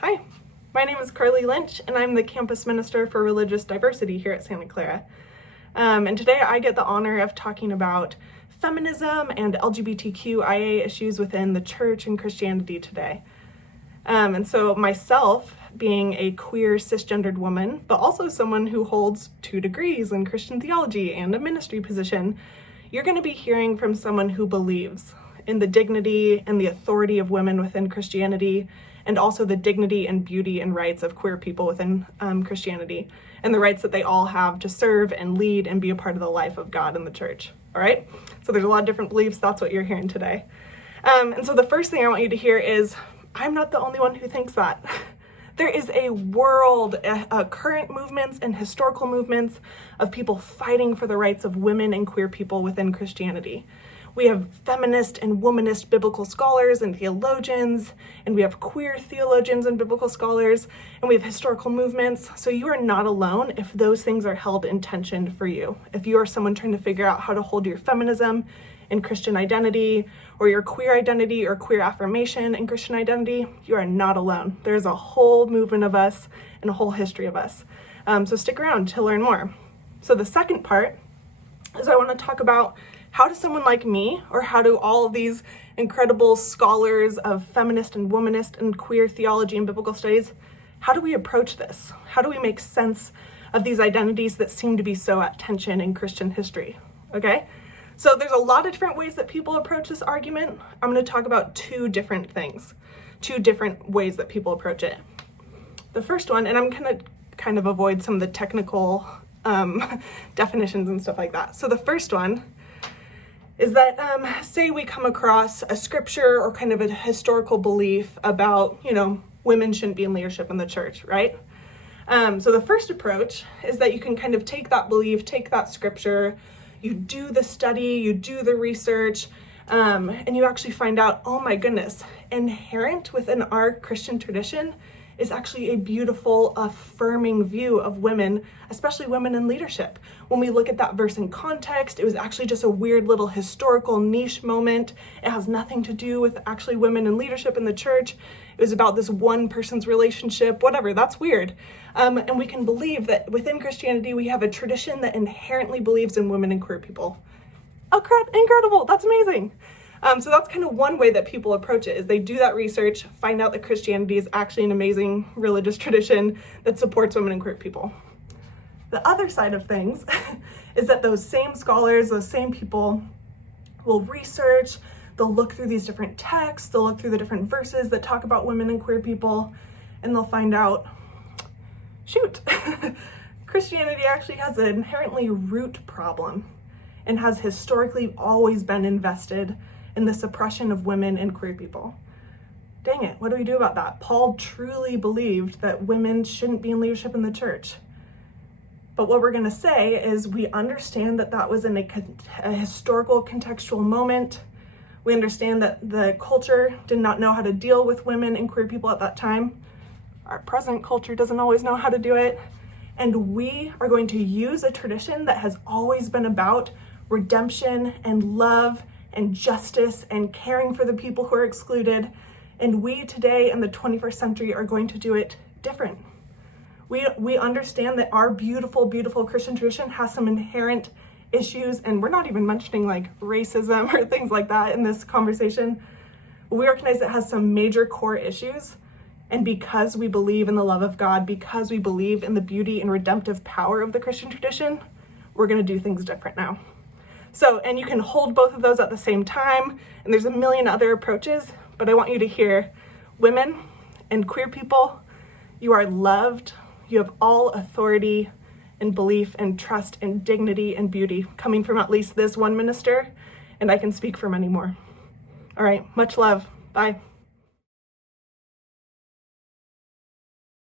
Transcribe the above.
Hi, my name is Carly Lynch, and I'm the campus minister for religious diversity here at Santa Clara. And today I get the honor of talking about feminism and LGBTQIA issues within the church and Christianity today. And so myself, being a queer cisgendered woman, but also someone who holds 2 degrees in Christian theology and a ministry position, you're going to be hearing from someone who believes in the dignity and the authority of women within Christianity, and also the dignity and beauty and rights of queer people within Christianity, and the rights that they all have to serve and lead and be a part of the life of God in the church. All right? So there's a lot of different beliefs. That's what you're hearing today. And so the first thing I want you to hear is, I'm not the only one who thinks that. There is a world, current movements and historical movements of people fighting for the rights of women and queer people within Christianity. We have feminist and womanist biblical scholars and theologians, and we have queer theologians and biblical scholars, and we have historical movements. So you are not alone if those things are held in tension for you. If you are someone trying to figure out how to hold your feminism and Christian identity, or your queer identity or queer affirmation and Christian identity, you are not alone. There's a whole movement of us and a whole history of us. So stick around to learn more. So the second part is I want to talk about how does someone like me, or how do all of these incredible scholars of feminist and womanist and queer theology and biblical studies, how do we approach this? How do we make sense of these identities that seem to be so at tension in Christian history? Okay? So there's a lot of different ways that people approach this argument. I'm going to talk about 2 different things, 2 different ways that people approach it. The first one, and I'm going to kind of avoid some of the technical definitions and stuff like that. So the first one is that, say we come across a scripture or kind of a historical belief about, women shouldn't be in leadership in the church, right? So the first approach is that you can kind of take that belief, take that scripture, you do the study, you do the research, and you actually find out, oh my goodness, inherent within our Christian tradition is actually a beautiful, affirming view of women, especially women in leadership. When we look at that verse in context, it was actually just a weird little historical niche moment. It has nothing to do with actually women in leadership in the church. It was about this one person's relationship, whatever, that's weird. And we can believe that within Christianity, we have a tradition that inherently believes in women and queer people. Incredible, that's amazing. So that's kind of one way that people approach it, is they do that research, find out that Christianity is actually an amazing religious tradition that supports women and queer people. The other side of things is that those same scholars, those same people will research, they'll look through these different texts, they'll look through the different verses that talk about women and queer people, and they'll find out, shoot, Christianity actually has an inherently root problem and has historically always been invested in the suppression of women and queer people. Dang it, what do we do about that? Paul truly believed that women shouldn't be in leadership in the church. But what we're going to say is we understand that that was in a historical contextual moment. We understand that the culture did not know how to deal with women and queer people at that time. Our present culture doesn't always know how to do it. And we are going to use a tradition that has always been about redemption and love and justice and caring for the people who are excluded. And we today in the 21st century are going to do it different. We understand that our beautiful, beautiful Christian tradition has some inherent issues, and we're not even mentioning like racism or things like that in this conversation. We recognize it has some major core issues. And because we believe in the love of God, because we believe in the beauty and redemptive power of the Christian tradition, we're going to do things different now. So, and you can hold both of those at the same time, and there's a million other approaches, but I want you to hear, women and queer people, you are loved. You have all authority and belief and trust and dignity and beauty coming from at least this one minister, and I can speak for many more. All right, much love. Bye.